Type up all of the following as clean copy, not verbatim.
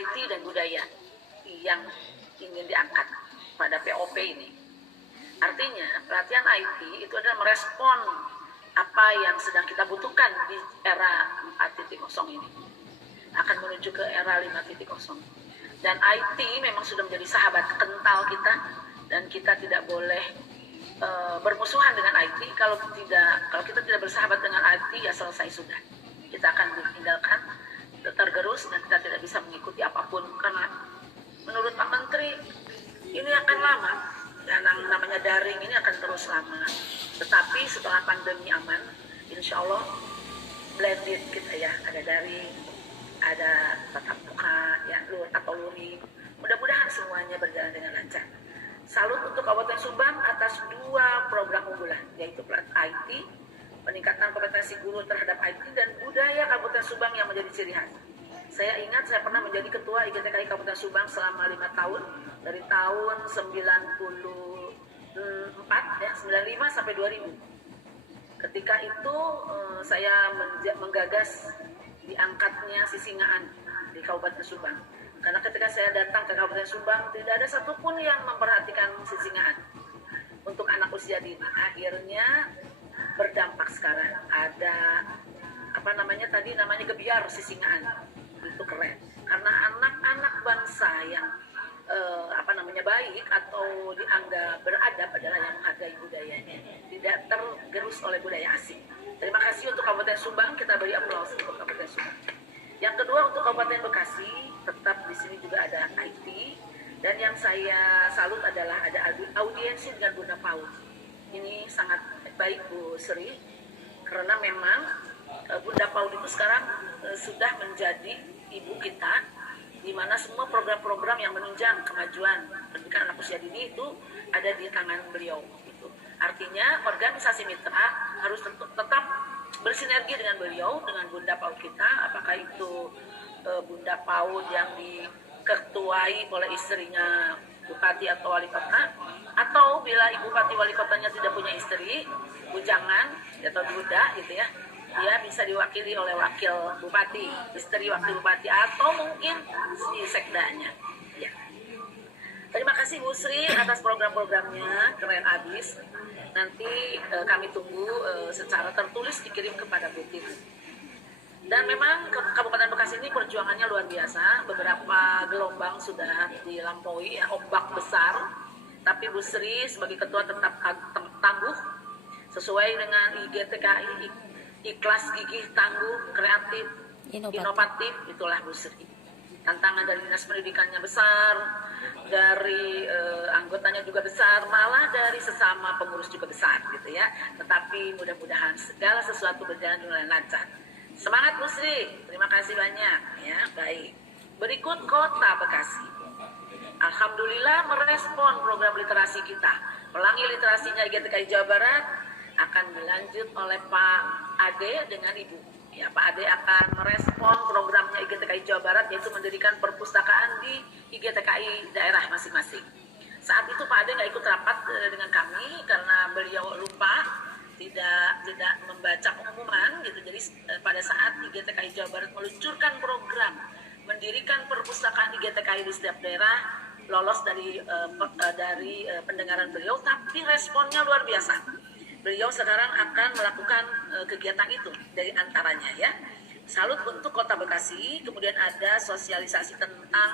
IT dan budaya yang ingin diangkat pada POP ini. Artinya pelatihan IT itu adalah merespon apa yang sedang kita butuhkan di era 4.0 ini, akan menuju ke era 5.0. Dan IT memang sudah menjadi sahabat kental kita, dan kita tidak boleh bermusuhan dengan IT. Kalau kita tidak bersahabat dengan IT, ya selesai sudah. Kita akan ditinggalkan, tergerus, dan kita tidak bisa mengikuti apapun. Karena menurut Pak Menteri, ini akan lama. Yang namanya daring ini akan terus lama. Tetapi setelah pandemi aman, insya Allah blended kita ya, ada daring, ada tatap muka, ya, atau luring. Mudah-mudahan semuanya berjalan dengan lancar. Salut untuk Kabupaten Subang atas 2 program unggulan, yaitu IT, peningkatan kompetensi guru terhadap IT, dan budaya Kabupaten Subang yang menjadi ciri khas. Saya ingat saya pernah menjadi ketua IGTKI Kabupaten Subang selama 5 tahun, dari tahun 94, ya, 95 sampai 2000. Ketika itu saya menggagas diangkatnya Sisingaan di Kabupaten Subang. Karena ketika saya datang ke Kabupaten Subang, tidak ada satupun yang memperhatikan Sisingaan untuk anak usia dini. Akhirnya berdampak sekarang. Ada namanya Gebiar Sisingaan. Itu keren. Karena anak-anak bangsa yang baik atau dianggap beradab adalah yang menghargai budayanya, tidak tergerus oleh budaya asing. Terima kasih untuk Kabupaten Subang, kita beri aplaus untuk Kabupaten Subang. Yang kedua untuk Kabupaten Bekasi, tetap di sini juga ada IT, dan yang saya salut adalah ada audiensi dengan Bunda PAUD. Ini sangat baik Bu Sri, karena memang Bunda PAUD itu sekarang sudah menjadi ibu kita, di mana semua program-program yang menunjang kemajuan pendidikan anak usia dini itu ada di tangan beliau. Gitu. Artinya organisasi mitra harus tetap bersinergi dengan beliau, dengan Bunda PAUD kita, apakah itu Bunda PAUD yang diketuai oleh istrinya Bupati atau Wali Kota, atau bila Ibu Bupati Wali Kotanya tidak punya istri, bujangan atau duda gitu ya, dia bisa diwakili oleh wakil bupati, istri wakil bupati, atau mungkin si sekdanya. Ya. Terima kasih Bu Sri atas program-programnya, keren abis. Nanti kami tunggu secara tertulis dikirim kepada Bu Tim. Dan memang Kabupaten Bekasi ini perjuangannya luar biasa. Beberapa gelombang sudah dilampaui, ya, ombak besar. Tapi Bu Sri sebagai ketua tetap tangguh sesuai dengan IGTKI, ikhlas, gigih, tangguh, kreatif, inovatif. Itulah Bu Sri. Tantangan dari Dinas Pendidikannya besar, dari anggotanya juga besar, malah dari sesama pengurus juga besar gitu ya. Tetapi mudah-mudahan segala sesuatu berjalan dengan lancar. Semangat Bu Sri, terima kasih banyak ya. Baik. Berikut Kota Bekasi. Alhamdulillah merespon program literasi kita. Pelangi literasinya IGTKI Jawa Barat akan dilanjut oleh Pak Ade dengan Ibu. Ya, Pak Ade akan merespon programnya IGTKI Jawa Barat, yaitu mendirikan perpustakaan di IGTKI daerah masing-masing. Saat itu Pak Ade nggak ikut rapat dengan kami karena beliau lupa tidak membaca pengumuman gitu. Jadi pada saat IGTKI Jawa Barat meluncurkan program mendirikan perpustakaan IGTKI di setiap daerah, lolos dari pendengaran beliau, tapi responnya luar biasa. Beliau sekarang akan melakukan kegiatan itu dari antaranya ya. Salut untuk Kota Bekasi, kemudian ada sosialisasi tentang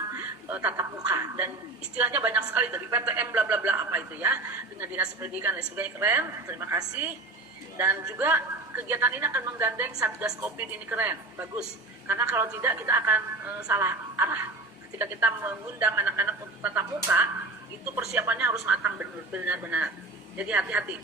tatap muka, dan istilahnya banyak sekali dari PTM bla bla bla apa itu ya, dengan Dinas Pendidikan dan sebagainya, keren. Terima kasih. Dan juga kegiatan ini akan menggandeng Satgas Covid, ini keren, bagus. Karena kalau tidak kita akan salah arah. Ketika kita mengundang anak-anak untuk tatap muka, itu persiapannya harus matang benar-benar. Jadi hati-hati.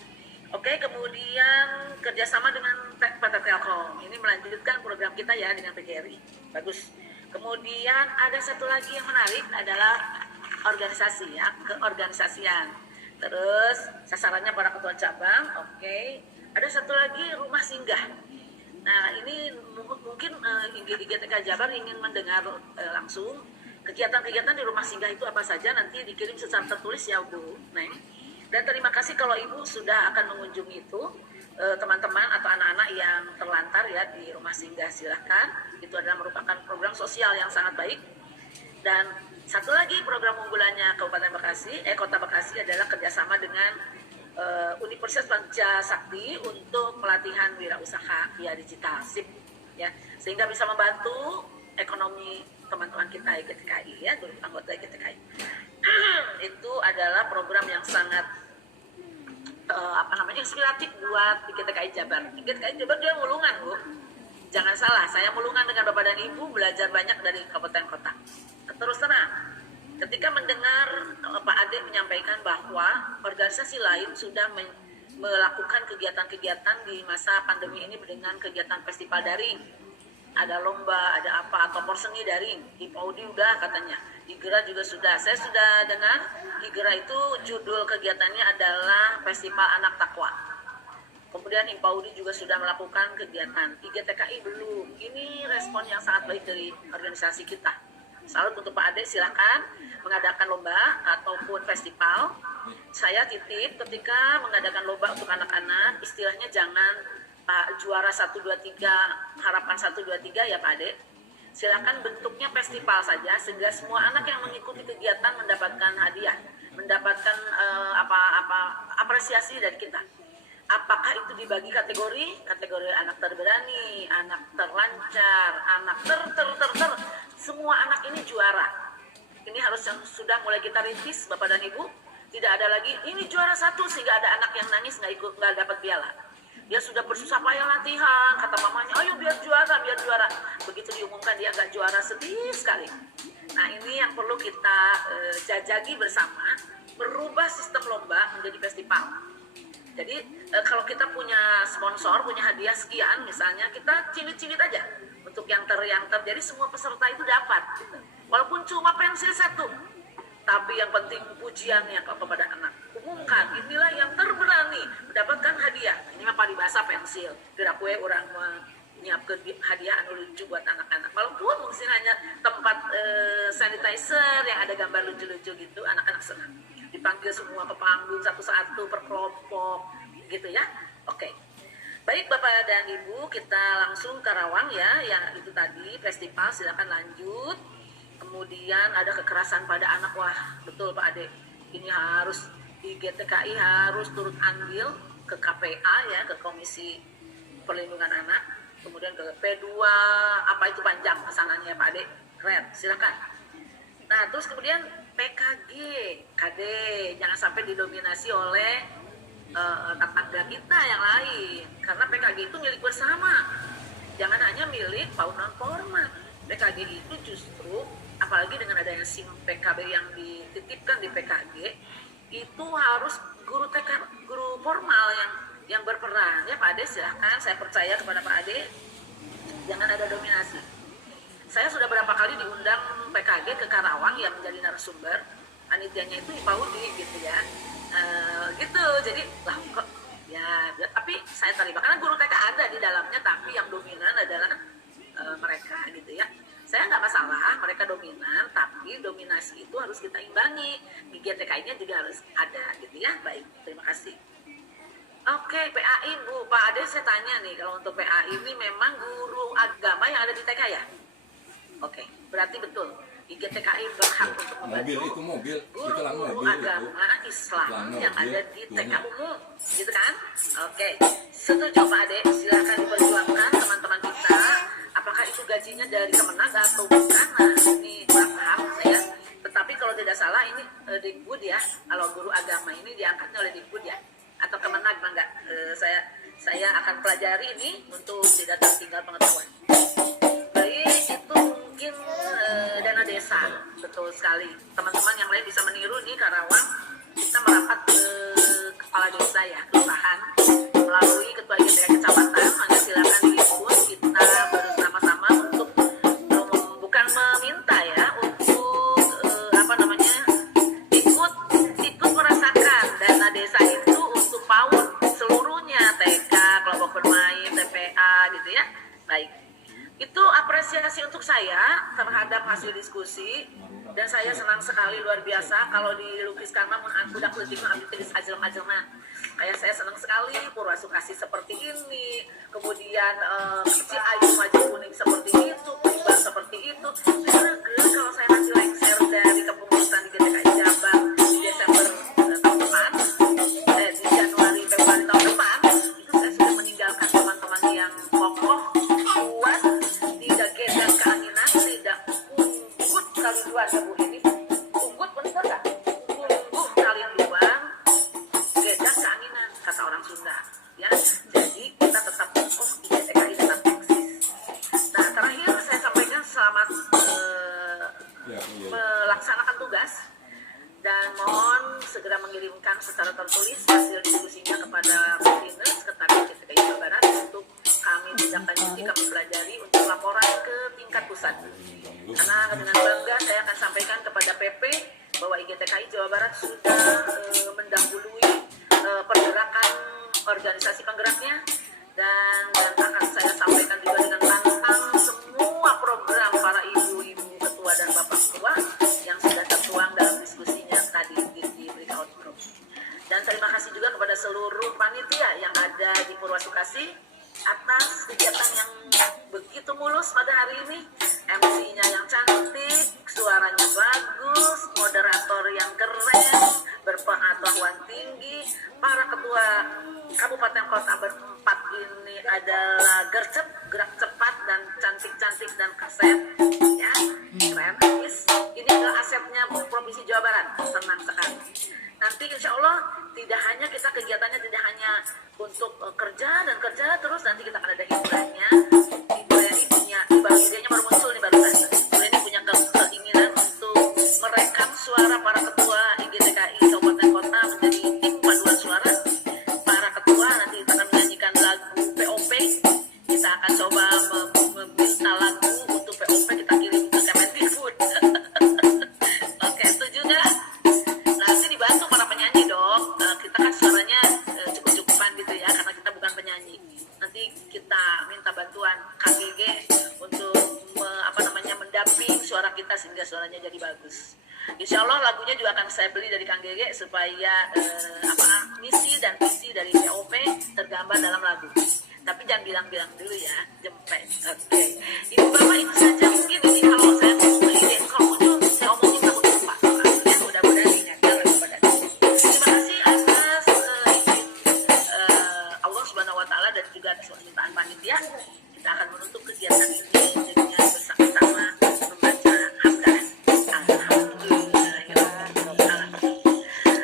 Oke, kemudian kerjasama dengan PT Telkom. Ini melanjutkan program kita ya dengan PGRI. Bagus. Kemudian ada satu lagi yang menarik adalah organisasi ya, keorganisasian. Terus sasarannya para ketua cabang. Oke. Ada satu lagi rumah singgah. Nah, ini mungkin IGTKI Jabar ingin mendengar langsung kegiatan-kegiatan di rumah singgah itu apa saja, nanti dikirim secara tertulis ya Bu Neng. Dan terima kasih kalau Ibu sudah akan mengunjungi itu teman-teman atau anak-anak yang terlantar ya di rumah singgah, silahkan. Itu adalah merupakan program sosial yang sangat baik. Dan satu lagi program unggulannya Kota Bekasi adalah kerjasama dengan Universitas Pancasakti untuk pelatihan wirausaha via digital SIP, ya, sehingga bisa membantu ekonomi teman-teman kita IGTKI, ya, anggota IGTKI. Itu adalah program yang sangat inspiratif buat IGTKI Jabar. IGTKI Jabar dia mulungan, Bu. Jangan salah, saya mulungan dengan Bapak dan Ibu, belajar banyak dari kabupaten kota. Terus terang, ketika mendengar Pak Ade menyampaikan bahwa organisasi lain sudah melakukan kegiatan-kegiatan di masa pandemi ini dengan kegiatan festival daring, ada lomba, ada apa, atau porseni daring, di Paudi udah katanya, IGRA juga sudah. Saya sudah dengar IGRA itu judul kegiatannya adalah Festival Anak Takwa. Kemudian Impaudi juga sudah melakukan kegiatan. IGTKI belum. Ini respon yang sangat baik dari organisasi kita. Salut untuk Pak Ade, silakan mengadakan lomba ataupun festival. Saya titip ketika mengadakan lomba untuk anak-anak, istilahnya jangan juara 1, 2, 3, harapan 1, 2, 3 ya Pak Ade. Silakan bentuknya festival saja sehingga semua anak yang mengikuti kegiatan mendapatkan hadiah, mendapatkan apresiasi dari kita. Apakah itu dibagi kategori anak terberani, anak terlancar, anak semua anak ini juara. Ini harus yang sudah mulai kita rintis Bapak dan Ibu. Tidak ada lagi ini juara 1 sehingga ada anak yang nangis nggak dapat piala. Dia sudah bersusah payah latihan, kata mamanya, ayo biar juara. Begitu diumumkan dia nggak juara, sedih sekali. Nah ini yang perlu kita jajagi bersama, merubah sistem lomba menjadi festival. Jadi kalau kita punya sponsor, punya hadiah sekian, misalnya kita cilit-cilit aja untuk yang jadi semua peserta itu dapat. Gitu. Walaupun cuma pensil 1, tapi yang penting pujiannya kepada anak. Umumkan, inilah yang terberani mendapatkan hadiah. Ini mah paribasa pensil. Kira kue orang menyiapkan hadiah anu lucu buat anak-anak. Walaupun mungkin hanya tempat sanitizer yang ada gambar lucu-lucu gitu, anak-anak senang. Dipanggil semua ke panggung satu-satu per kelompok gitu ya. Oke. Baik Bapak dan Ibu, kita langsung ke Karawang ya. Yang itu tadi festival, silakan lanjut. Kemudian ada kekerasan pada anak, wah betul Pak Ade. Ini harus di GTKI harus turut andil ke KPA ya, ke Komisi Perlindungan Anak. Kemudian ke P2, apa itu panjang pesanannya Pak Ade. Keren, silakan. Nah terus kemudian PKG, KD, jangan sampai didominasi oleh tetangga kita yang lain. Karena PKG itu milik bersama. Jangan hanya milik PAUD non-formal. PKG itu justru, apalagi dengan adanya SIM PKB yang dititipkan di PKG, itu harus guru TK, guru formal yang berperan. Ya Pak Ade, silahkan, saya percaya kepada Pak Ade, jangan ada dominasi. Saya sudah berapa kali diundang PKG ke Karawang yang menjadi narasumber, panitianya itu Ipaudi gitu ya, gitu. Jadi lah kok ya, tapi saya terima karena guru TK ada di dalamnya, tapi yang dominan adalah mereka gitu ya. Saya nggak masalah mereka dominan, tapi dominasi itu harus kita imbangi. Gigian TKI-nya juga harus ada gitu ya. Baik, terima kasih. Oke, PAI Bu, Pak Ade saya tanya nih, kalau untuk PAI ini memang guru agama yang ada di TK ya? Oke, berarti betul. IGTKI berhak untuk membantu guru agama Islam yang ada di TK umum, gitu kan? Oke, setuju Pak Ade, silakan diperjuangkan teman-teman kita. Apakah itu gajinya dari Kemenag atau bukan? Nah, ini kurang paham saya. Tetapi kalau tidak salah ini Dikbud ya. Kalau guru agama ini diangkatnya oleh Dikbud ya. Atau Kemenag, enggak? Saya akan pelajari ini untuk tidak tertinggal pengetahuan. Baik, itu mungkin dana desa. Betul sekali. Teman-teman yang lain bisa meniru nih Karawang. Kita merapat ke kepala desa ya, kelurahan. Melalui ketua IGTK kecamatan, maka silakan diikut. Kita bersama-sama untuk bukan meminta ya, untuk ikut merasakan dana desa itu untuk PAUD seluruhnya, TK, kelompok bermain, TPA gitu ya. Baik. Itu apresiasi untuk saya terhadap hasil diskusi, dan saya senang sekali, luar biasa kalau dilukiskan namun budak letik ambil ajel-ajelna. Kayak saya senang sekali Purwa Sukasi seperti ini, kemudian Ciayu Maju Kuning seperti itu, Iqbal seperti itu. Saya kalau saya ngasih lengser keluarga Bu ini unggut bener nggak? Tunggu kali luang, gedang keanginan kata orang Sunda. Ya, jadi kita tetap kokoh, IGTKI tetap eksis. Nah, terakhir saya sampaikan selamat melaksanakan tugas dan mohon segera mengirimkan secara tertulis hasil diskusinya kepada Dinas Sekretariat IGTKI Jawa Barat untuk kami tindak lanjuti, kami pelajari untuk laporan ke tingkat pusat. Karena dengan bangga saya akan sampaikan kepada PP bahwa IGTKI Jawa Barat sudah mendahului pergerakan organisasi penggeraknya dan akan saya sampaikan juga dengan lantang semua program para ibu-ibu ketua dan bapak ketua yang sudah tertuang dalam diskusinya tadi di breakout group. Dan terima kasih juga kepada seluruh panitia yang ada di Purwasukasi atas kegiatan yang begitu mulus pada hari ini. MC-nya yang cantik, suaranya bagus, moderator yang keren, berpengetahuan tinggi, para ketua kabupaten kota berempat ini adalah gercep, gerak cepat dan cantik-cantik dan kaset, ya, keren, habis. Ini adalah asetnya Provinsi Jawa Barat, senang sekali. Nanti insya Allah tidak hanya kita kegiatannya tidak hanya untuk kerja dan kerja terus, nanti kita akan ada hiburannya. Ibu Leni punya, baru idenya baru muncul nih barusan. Ibu Leni punya keinginan untuk merekam suara para ketua IGTKI kabupaten kota menjadi tim paduan suara. Para ketua nanti kita akan menyanyikan lagu POP. Kita akan coba meminta lagu untuk POP, kita kirim ke Kemendikbud. Oke, setuju nggak? Nanti dibantu para penyanyi dong. Kita kan suaranya cukup-cukupan gitu ya, karena kita bukan penyanyi. Nanti kita minta bantuan KGG untuk mendamping suara kita sehingga suaranya jadi bagus. Insya Allah lagunya juga akan saya beli dari Kang Gege supaya misi dan visi dari POP tergambar dalam lagu. Tapi jangan bilang-bilang dulu ya, jempet. Oke. Ibu Bapak itu saja mungkin ini kalau saya ngomong ide, kalau muncul saya omongin takut lupa. Ya mudah-mudahan ingat jangan lupa dan. Terima kasih atas izin Allah Subhanahu Wa Taala dan juga atas permintaan panitia. Kita akan menutup kegiatan ini.